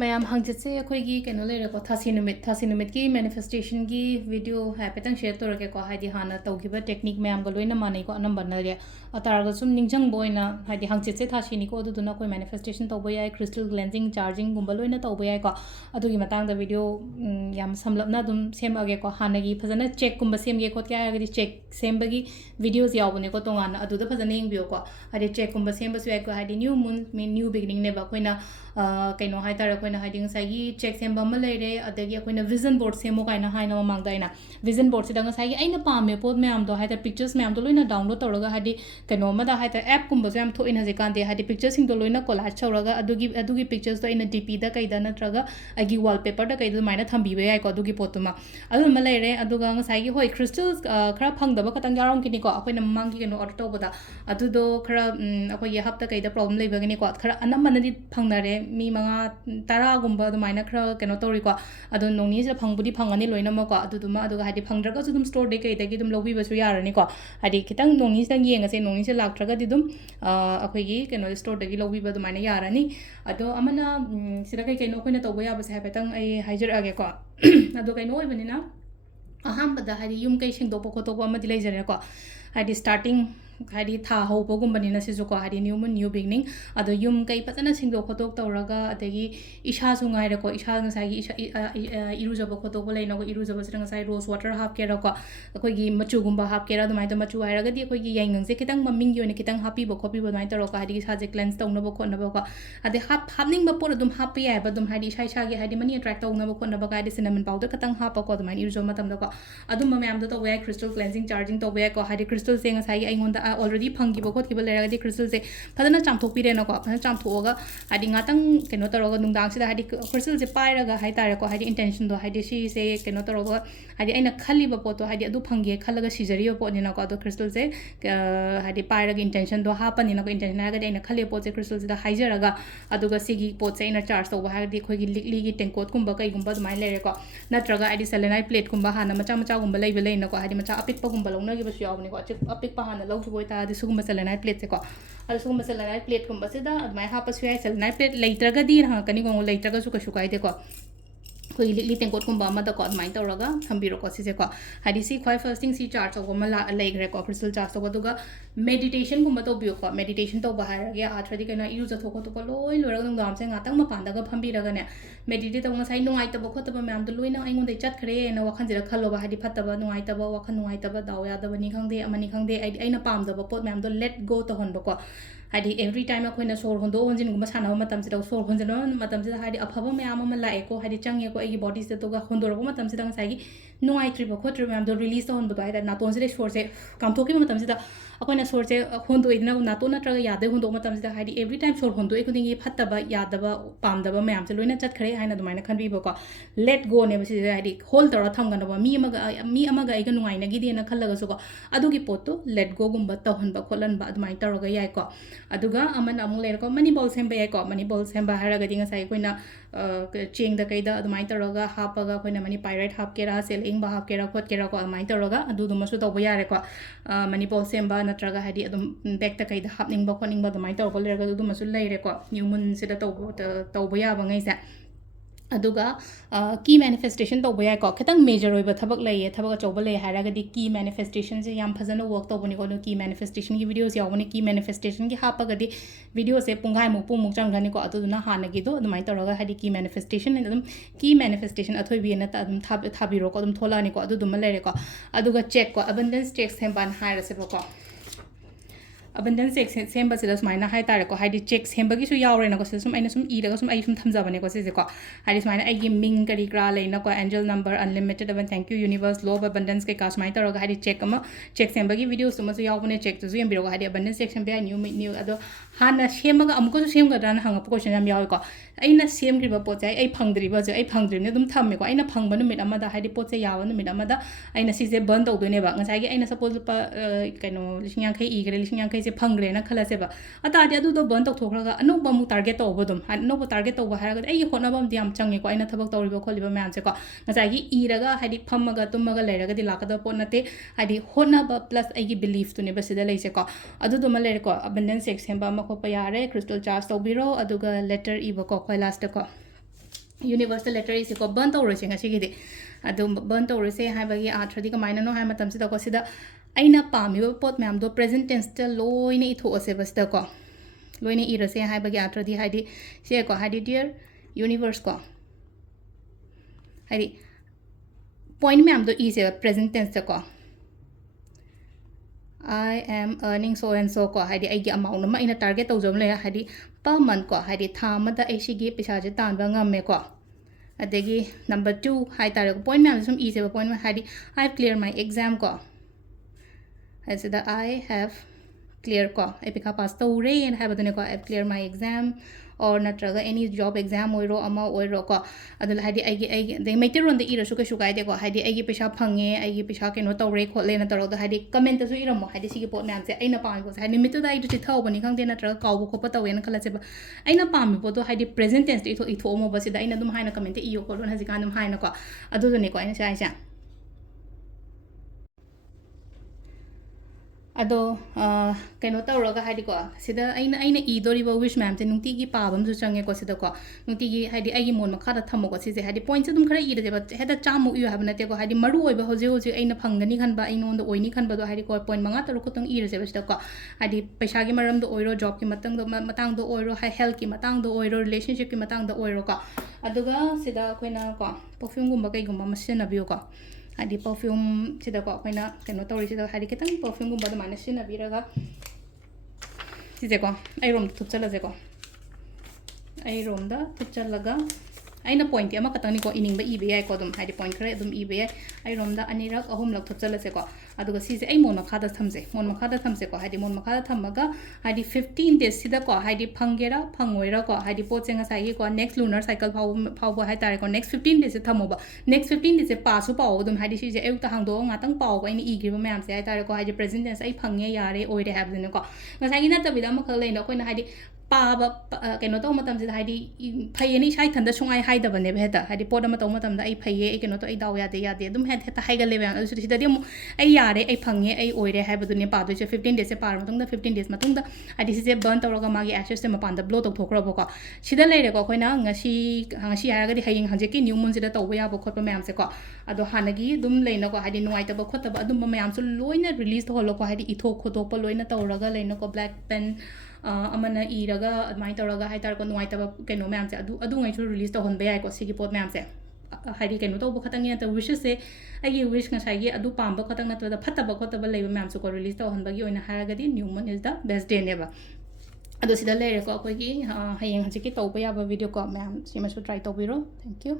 ꯃꯌꯥꯝ ꯍꯪꯆꯤꯠꯁꯦ ꯑꯩꯈꯣꯏꯒꯤ ꯀꯩꯅꯣ ꯂꯩꯔꯦꯀꯣ ꯊꯥꯁꯤ ꯅꯨꯃꯤꯠꯀꯤ ꯃꯦꯅꯤꯐꯦꯁꯇꯦꯁꯟꯒꯤ ꯚꯤꯗꯤꯑꯣ ꯍꯥꯏꯐꯦꯠꯇꯪ ꯁꯦꯌꯔ ꯇꯧꯔꯒꯦꯀꯣ ꯍꯥꯏꯗꯤ ꯍꯥꯟꯅ ꯇꯧꯈꯤꯕ ꯇꯦꯛꯅꯤꯛ ꯃꯌꯥꯝꯒ ꯂꯣꯏꯅ ꯃꯥꯟꯅꯩꯀꯣ ꯑꯅꯝꯕꯅꯗꯤ ꯇꯥꯔꯒꯁꯨ ꯁꯨꯝ ꯅꯤꯡꯁꯤꯡꯕ ꯑꯣꯏꯅ ꯍꯥꯏꯗꯤ ꯍꯪꯆꯤꯠꯁꯦ ꯊꯥꯁꯤꯅꯤꯀꯣ ꯑꯗꯨꯗꯨꯅ ꯑꯩꯈꯣꯏ ꯃꯦꯅꯤꯐꯦꯁꯇꯦꯁꯟ ꯇꯧꯕ ꯌꯥꯏ ꯀ꯭ꯔꯤꯁꯇꯜ ꯀ꯭ꯂꯦꯟꯖꯤꯡ ꯆꯥꯔꯖꯤꯡꯒꯨꯝꯕ ꯂꯣꯏꯅ ꯇꯧꯕ ꯌꯥꯏꯀꯣ ꯑꯗꯨꯒꯤ ꯃꯇꯥꯡꯗ ꯚꯤꯗꯤꯑꯣ ꯌꯥꯝ ꯁꯝꯂꯞꯅ ꯑꯗꯨꯝ ꯁꯦꯝꯃꯛꯑꯒꯦꯀꯣ ꯍꯥꯟꯅꯒꯤ ꯐꯖꯅ ꯆꯦꯛꯀꯨꯝꯕ ꯁꯦꯝꯒꯦ ꯈꯣꯠꯀꯦ ꯍꯥꯏꯔꯒꯗꯤ ꯆꯦꯛ ꯁꯦꯝꯕꯒꯤ ꯚꯤꯗꯤꯑꯣꯁ ꯌꯥꯎꯕꯅꯦꯀꯣ ꯇꯣꯉꯥꯟꯅ ꯑꯗꯨꯗ ꯐꯖꯅ ꯌꯦꯡꯕꯤꯌꯣꯀꯣ ꯍꯥꯏꯗꯤ ꯆꯦꯛꯀꯨꯝꯕ ꯁꯦꯝꯕꯁꯨ ꯌꯥꯏꯀꯣ ꯍꯥꯏꯗꯤ ꯅ꯭ꯌꯨ ꯃꯨꯟ ꯅ꯭ꯌू बिगिनिंगनेबा अखोइना कइनो हाइतारे अखोइना हाइदि ngसाइगी चेक सेम बम लेरे अदगी अखोइना विजन बोर्ड सेमो काइना हाइना मांगदा आइना विजन बोर्ड सिदा ngसाइगी आइना पामे पोत म्याम दो हाइता पिक्चर्स म्याम दो लोइना डाउनलोड तौरगा हाइदि कइनो मदा हाइता ऐप कुंबो याम थोइन हजे कांदे हाइदि पिक्चर्स सिंग दो लोइना कोलाज छौरगा अदुगी पिक्चर्स दो आइना डीपी दा कइदा नत्रगा आइगी वॉलपेपर दा कइदा माइना थंबीबे याइको अदुगी पोतुमा अदुमा लेरे अदुगा ngसाइगी होय क्रिस्टल्स खरा फंगदबा खतंग यारम किनिको अखोइना मांगी कइनो ऑर्डर तौबदा अदुदो खरा अखोइ हप्ता कइदा प्रॉब्लम लेबगनिको खरा अनमनदि फंगनारे मी मंगा तरागुंबा अदुमाइना खरा कइनो तौरिको अदु नोंनीसे फंगबुदि फंगनी लोइनमको अदुदुमा अदुगा हाइदि फंगद्रगसु दुम स्टोर दे कइदगी दुम लौबिबसु यारनिको हाइदि खितंग नोंनीसे येंगसे नोंनीसे लाक्ट्रगदि दुम अखोइगी कइनो स्टोर दगी लौबिबा दुमाइना यारनी अदो अमना सिदा कइनो अखोइना तौबा याबसे हाइफेतंग अई हाइजरअगेको अदो कइनो ओइबनिना अहमद हाइदि युम कई सेंगदोपो खोतोपो अमदि लेजरेको हाइदि स्टार्टिंग हाइदि था हौबगुंबनिना सिजुको हाइदि न्यू मून न्यू बिगनिंग अदो युम कई फजना सेंगदो खोतोक तौरगा अदगी इशासु गाइरेको इशा ngसाइगी इरुजबो खोतोपो लेनोको इरुजबो सिदा ngसाइ रोज वाटर हापकेरको अखोइगी मचुगुंबा हापकेरा दुमाइ तो मचु हाइरगदि अखोइगी याइंगसे खितंग ममिंगी ओइना खितंग हापिबो खोपिबो दुमाइ तौरको हाइदि इसाजे क्लेंस तौनबो खोनबो अदे हापनिंग बपोर दुम हापि याइबा दुम हाइदि इसा इसागे हाइदि मनी अट्रैक्ट तौनबो खोनबो गाइदि सिनेमन पाउडर खतंग हापको दुमाइ इरुजो मतमदको अदुम मयाम दो तौबे क्रिस्टल क्लेंजिंग चार्जिंग तौबे को हाइदि क्रिस्टल से ngसाइ आइंगोंदा ऑलरेडी फंगिबो खोतकिबो लेरगदि क्रिस्टल से फजना चामथोकपिरेनको फजना चामथोगा हाइदि गातंग कइनो तौरगा नुंदांग सिदा हाइदि क्रिस्टल से पाइरगा हाइतारेको हाइदि इंटेंशन दो हाइदि सी से कइनो तौरगा हाइदि आइना खल्लिबो पोतो हाइदि अदु फंगे खल्लगा सिजरियो पोनिनको अदु क्रिस्टल से हाइदि पाइरगा इंटेंशन दो हापनिनको इंटेंशन हाइरगदि आइना खल्ले पोचे क्रिस्टल से हाइजरगा अदुगा सिगी पोचे आइना चार्ज तौबा हाइदि खोइगी लिकलीगी टेंकोट कुंबा कइगुंबा दुमाइ लेरेको नत्रगा हाइदि सेलेनाइट प्लेट कुंबा हाना मचा मचा गुंबा लेबे लेनको हाइदि मचा अपिकपा गुंबा लौनगिबसु यावनिको अपिकपा हाना लौखिबो तादि सुगुंबा सेलेनाइट प्लेट से को अदु सुगुंबा सेलेनाइट प्लेट कुंबा सिदा अदुमाइ हापसु याइ सेलेनाइट प्लेट लेइत्रगदि हाकनिको लेइत्रगसु कसु काइदेको कोई लिकली टेंकोट कुंबा अमदको अदुमाइ तौरगा थंबिरोको सिसेको हाइदि सी ख्वाइ फर्स्टिंग सी चार्ज तौबा लेग्रेको क्रिस्टल चार्ज तौबा दुगा मेडिटेशन कुंबा तौबियोको मेडिटेशन तौबा हाइरगे आथ्रदि कइना इरुजथोको तोको लोइ लोरगा नुंगामसे गातंग मपानदागा फंबिरगने मेडिटेट तौबा ngसाइ नुंगाइतबो खोतबो म्याम दो लोइना आइंगोंदै चटखरे न वखनजिरा खल्लोबा हाइदि फत्तबा नुंगाइतबा वखन नुंगाइतबा दाव यादबनी खंगदे अमनी खंगदे आइना पामदबा पोत म्याम दो लेट गो तहनबको हाइदि एवरी टाइम अखोइना सोर होंदो होंजिनगुंबा सानबा मतमसिदा सोर होंजनो मतमसिदा हाइदि अफबा म्याम अमा लाएको हाइदि चंगेको आइगी बॉडी से तोगा होंदोरबो मतमसिदा ngसाइगी नुंगाइत्रिबो खोत्रिबो म्याम दो रिलीज तहनबदो हाइदा नातोनसिदे सोरसे कामथोकिबो मतमसिदा अखोइना सोरसे होंदोइदना नातो नत्रगा यादे होंदो मतमसिदा हाइदि एवरी टाइम सोर होंदोइ खुदिंगी फत्तबा यादबा पामदबा म्यामसे लोइना चटखरे हाइना दुमाइना खनबिबको लेट गो ने बसिदा हाइदि होल्ड तौरा थमगनबा मी अमगा आइगा नुंगाइनगिदेना खल्लगसुको अदुगी पोतो लेट गो गुंबा तहनबा खोलनबा अदुमाइ तौरगा याइको अदुगा अमन अमु लेरको मनी बॉल सेंबा याइको मनी बॉल सेंबा हारगदि ngसाइ कोइना चेंग द कइदा अदुमाइ तौरगा हापगा कोइना मनी पाइराइट हापकेरा सेलिंग बा हापकेरा खोतकेरा को अदुमाइ तौरगा अदुदुमसु तौबा यारेको मनी बॉल सेंबा नत्रगा हाइदि अदुम बैक द कइदा हापनिंगबा खोनिंगबा अदुमाइ तौरगा लेरगा अदुदुमसु लेरेको न्यू मून सिदा तौबा याबा ngैसे अदुगा की मैनिफेस्टेशन तौबा याइको खितंग मेजर ओइबा थबक लैये थबक अचौबा लैये हाइरगदि की मैनिफेस्टेशन से याम फजन वर्क तौबनिको अदु की मैनिफेस्टेशन की वीडियोस यावबनि की मैनिफेस्टेशन की हापगदि वीडियो से पुंगाइ मु पुमुक चंगनिको अदुदुना हानगिदो अदुमाइ तौरगा हाइदि की मैनिफेस्टेशन अदुम की मैनिफेस्टेशन अथोइबिना त अदुम थाबिरोको अदुम थोलानिको अदुदुमा लेरेको अदुगा चेक को अबंडेंस चेक सेंबान हाइरसेबको अबंडेंस चेक सेंबसिदा सुमाइना हाइतारेको हाइदि चेक सेंबगिसु यावरेनको से सुम आइना सुम इरगा सुम आई सुम थमजाबनेको सिजेको हाइदि सुमाइना आइगी मिंग करी क्रा लेनको एंजल नंबर अनलिमिटेड अबन थैंक यू यूनिवर्स लो अबंडेंस के का सुमाइ तौरगा हाइदि चेक अमा चेक सेंबगी वीडियो सुमसु यावबने चेक तुजु यमबिरोको हाइदि अबंडेंस चेक सेंबया न्यू अदो हाना सेमगा अमुकसु सेमगदाना हंगप क्वेश्चन याम यावको अइना सेमग्रिबा पोचे आई फंगद्रिबा जे आई फंगद्रिबने दुम थम्मेको अइना फंगबा नुमित अमदा हाइदि पोचे याव नुमित अमदा अइना सिजे बर्न तौदोनेबा ngसाइगी अइना सपोज लुपा कइनो लिसिंग यांखै इगरे लिसिंग यांखै से फंगरेना खलासेबा अतादि अदुदो बर्न तौथोखरगा अनोबा मु टारगेट तौबदुम अनोबा टारगेट तौबा हारगा आई होनबम दियाम चंगेको अइना थबक तौरिबा खोलिबा म्यामसेको ngसाइगी इरगा हाइदि फमगा तुमगा लेरगदि लाकदा पोट नते हाइदि होनबा प्लस आइगी बिलीफ तुनेबा सिदा लेसेको अदुदुमा लेरेको अबंडेंस चेक सेंबा मखोपा यारे क्रिस्टल चार्ज तौबिरो अदुगा लेटर इबको खोइ लास्ट को यूनिवर्स लेटर इसे को burn तौरसे ngasiगidi adu burn tawrese haibagi athadi kamaina no hai matam sida ko sida aina pamiba pot mam do present tense ta loina ithose basida ko loina irase haibagi athadi haidi se ko haidi dear universe ko haidi point mam do is present tense ta ko I am earning so and so ko haidi ai gi amount ma ina target tawjom le haidi per month ko haidi thama da ai sigi pisa je tan ba ngam me ko adegi number 2 hai tare ko point mam sum easy point ma haidi I have cleared my exam ko as the I have clear ko epika pass to re and have the ko I have cleared my exam or natraga any job exam oiro ama oiro ko adul hadi ai de meter on the ira suka suka de ko hadi ai pesa phange ai pesa ke no tawre khole na taro da hadi comment su ira mo hadi sigi pot nam se aina pam ko hadi mitu da idu thau bani khang de natraga kaw ko pa tawen khala se ba aina pam po to hadi present tense itho mo ba se da aina dum haina comment iyo ko ron haji kan dum haina ko adu ne ko aina sai sa ado kaino tawraga hadi ko sida aina e doriba wish ma'am te nungti gi pabam ju change ko sida ko nungti gi hadi ai gi mon makha da thamo ko sise hadi point dum khara ire ba heda chamu yu habna te ko hadi maru oi ba hoje hoje aina phangani khan ba aina on do oini khan ba do hadi ko point manga taru ko tang ire se ba sida ko hadi paisa gi maram do oiro job ki matang do oiro health ki matang do oiro relationship ki matang do oiro ko aduga sida koina ko perfume gumba kai gumba masena biyo ko hadi perfume sida ko koina keno tori sida hadi ketang perfume gumba do mana sina biraga sise ko ai rom thupchala je ko ai rom da thupchalaga aina point ama katang ni ko ining ba ibe ai ko dum hadi point khare dum ibe ai rom da anirak ahum lak thupchala se ko aduga sise ai mon makha da thamse mon makha da thamse ko hadi mon makha da thamaga hadi 15 days sida ko hadi phangera phangoira ko hadi pochenga sai ko next lunar cycle phau ba hai tare ko next 15 days se thamoba next 15 days se pasu pau dum hadi sise ai ta hangdo ngatang pau ko ini igri ba mayam se hai tare ko hadi present tense ai phangye yare oire have din ko ngasai gi na tabida ma khale na ko na hadi पाबा कनो तौ मतम से हाइदी फैयनी साइ थंदा सुंगाइ हाइदबने बेता हाइदी पोड म तौ मतम दा आई फैये ए कनो तो आई दाव यादे यादे दुम हेत हेत हाइगले बे अदु सिदा दे आई यारे आई फंगे आई ओइरे हाइबदुने पादो से 15 डेज से पार मतंग दा 15 डेज मतंग दा हाइदी से बर्न तौरगा मागी एक्सेस से मपान दा ब्लो तौ थोखरबो को सिदा लेरे को खोइना ngasi ngasi हारगदि हाइंग हांजे की न्यू मून सिदा तौबो याबो खोटबो मैम से को अदो हानगी दुम लेना को हाइदी नुवाइ तब खोटब अदुम मैम सु लोइना रिलीज तो हलो को हाइदी इथो खोतो प लोइना तौरगा लेना को black pen amana iraga admai tawraga hai tar ko nuai taba keno ma'am se adu ngai chu release to hon be ai ko sigi pot ma'am se hari keno to bu khatang ya to wish se ai wish nga sai gi adu pam ba khatang na to da phataba khotaba leiba ma'am su ko release to hon ba gi oina haragadi new moon is the best day neba adu sida leire ko ko gi hayeng hajiki to ba ya ba video ko ma'am sima su try to biro thank you